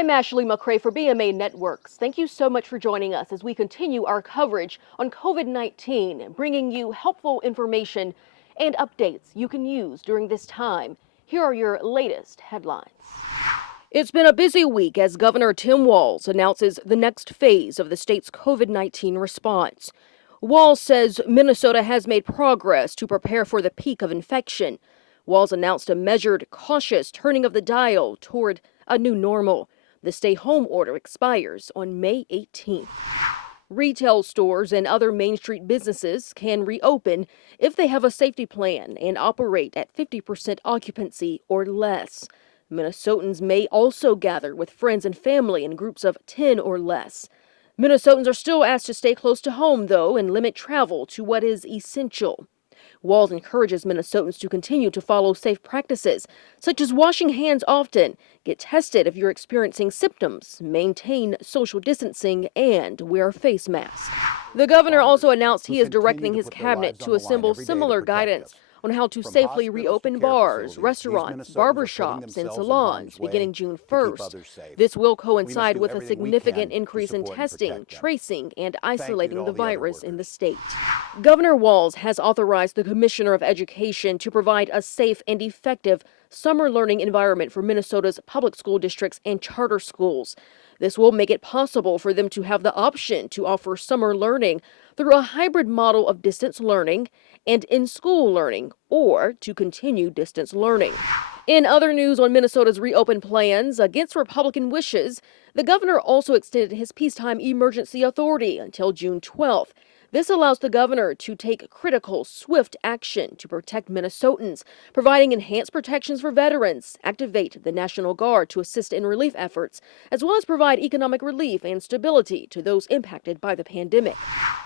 I'm Ashley McCray for BMA Networks. Thank you so much for joining us as we continue our coverage on COVID-19, bringing you helpful information and updates you can use during this time. Here are your latest headlines. It's been a busy week as Governor Tim Walz announces the next phase of the state's COVID-19 response. Walz says Minnesota has made progress to prepare for the peak of infection. Walz announced a measured, cautious turning of the dial toward a new normal. The stay-home order expires on May 18th. Retail stores and other Main Street businesses can reopen if they have a safety plan and operate at 50% occupancy or less. Minnesotans may also gather with friends and family in groups of 10 or less. Minnesotans are still asked to stay close to home, though, and limit travel to what is essential. Walz encourages Minnesotans to continue to follow safe practices, such as washing hands often, get tested if you're experiencing symptoms, maintain social distancing, and wear a face mask. The governor also announced he is directing his cabinet to assemble similar guidance on how to safely reopen bars, restaurants, barbershops, and salons beginning June 1st. This will coincide with a significant increase in testing, tracing, and isolating the virus in the state. Governor Walz has authorized the Commissioner of Education to provide a safe and effective summer learning environment for Minnesota's public school districts and charter schools. This will make it possible for them to have the option to offer summer learning through a hybrid model of distance learning and in-school learning, or to continue distance learning. In other news on Minnesota's reopen plans, against Republican wishes, the governor also extended his peacetime emergency authority until June 12th. This allows the governor to take critical, swift action to protect Minnesotans, providing enhanced protections for veterans, activate the National Guard to assist in relief efforts, as well as provide economic relief and stability to those impacted by the pandemic.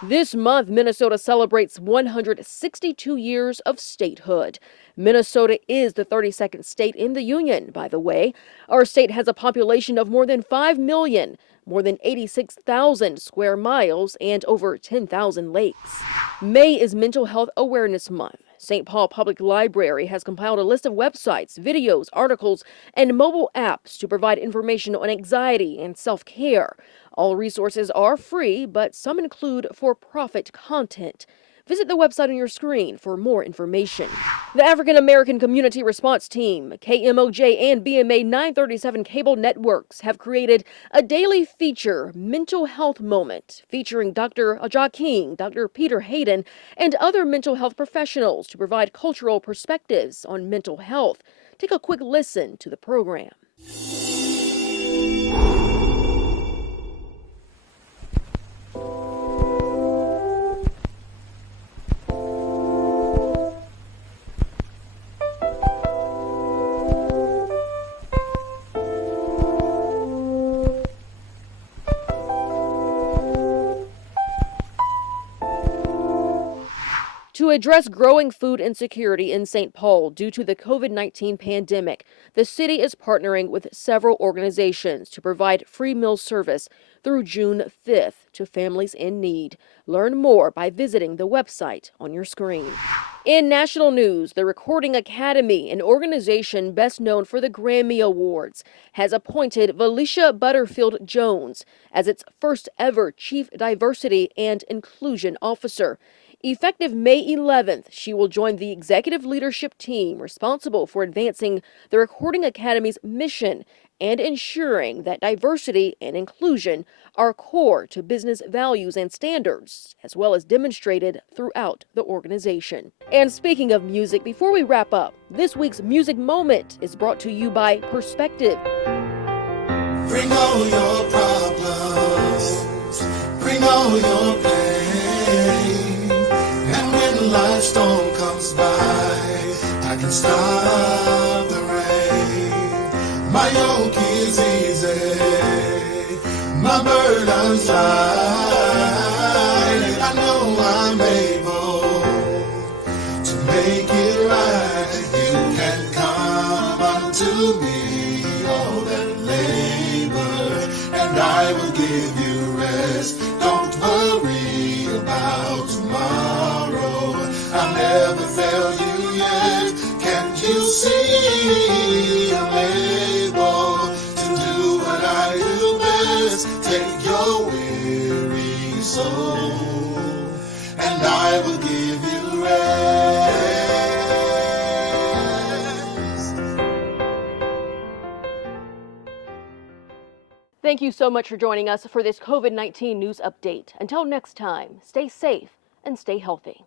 This month, Minnesota celebrates 162 years of statehood. Minnesota is the 32nd state in the union, by the way. Our state has a population of more than 5 million. More than 86,000 square miles, and over 10,000 lakes. May is Mental Health Awareness Month. St. Paul Public Library has compiled a list of websites, videos, articles, and mobile apps to provide information on anxiety and self-care. All resources are free, but some include for-profit content. Visit the website on your screen for more information. The African American Community Response Team, KMOJ, and BMA 937 Cable Networks have created a daily feature, Mental Health Moment, featuring Dr. Aja King, Dr. Peter Hayden, and other mental health professionals to provide cultural perspectives on mental health. Take a quick listen to the program. To address growing food insecurity in St. Paul due to the COVID-19 pandemic, the city is partnering with several organizations to provide free meal service through June 5th to families in need. Learn more by visiting the website on your screen. In national news, the Recording Academy, an organization best known for the Grammy Awards, has appointed Valicia Butterfield Jones as its first ever Chief Diversity and Inclusion Officer. Effective May 11th, she will join the executive leadership team responsible for advancing the Recording Academy's mission and ensuring that diversity and inclusion are core to business values and standards, as well as demonstrated throughout the organization. And speaking of music, before we wrap up, this week's Music Moment is brought to you by Perspective. Bring all your problems, bring all your pain. Life's storm comes by, I can stop the rain. My yoke is easy, my burden's light, and I know I'm able to make it right. You can come unto me, all that labor, and I will give you rest. Don't worry about tomorrow. I'll never fail you yet. Can't you see I'm able to do what I take your weary soul, and I will give you rest. Thank you so much for joining us for this COVID-19 news update. Until next time, stay safe and stay healthy.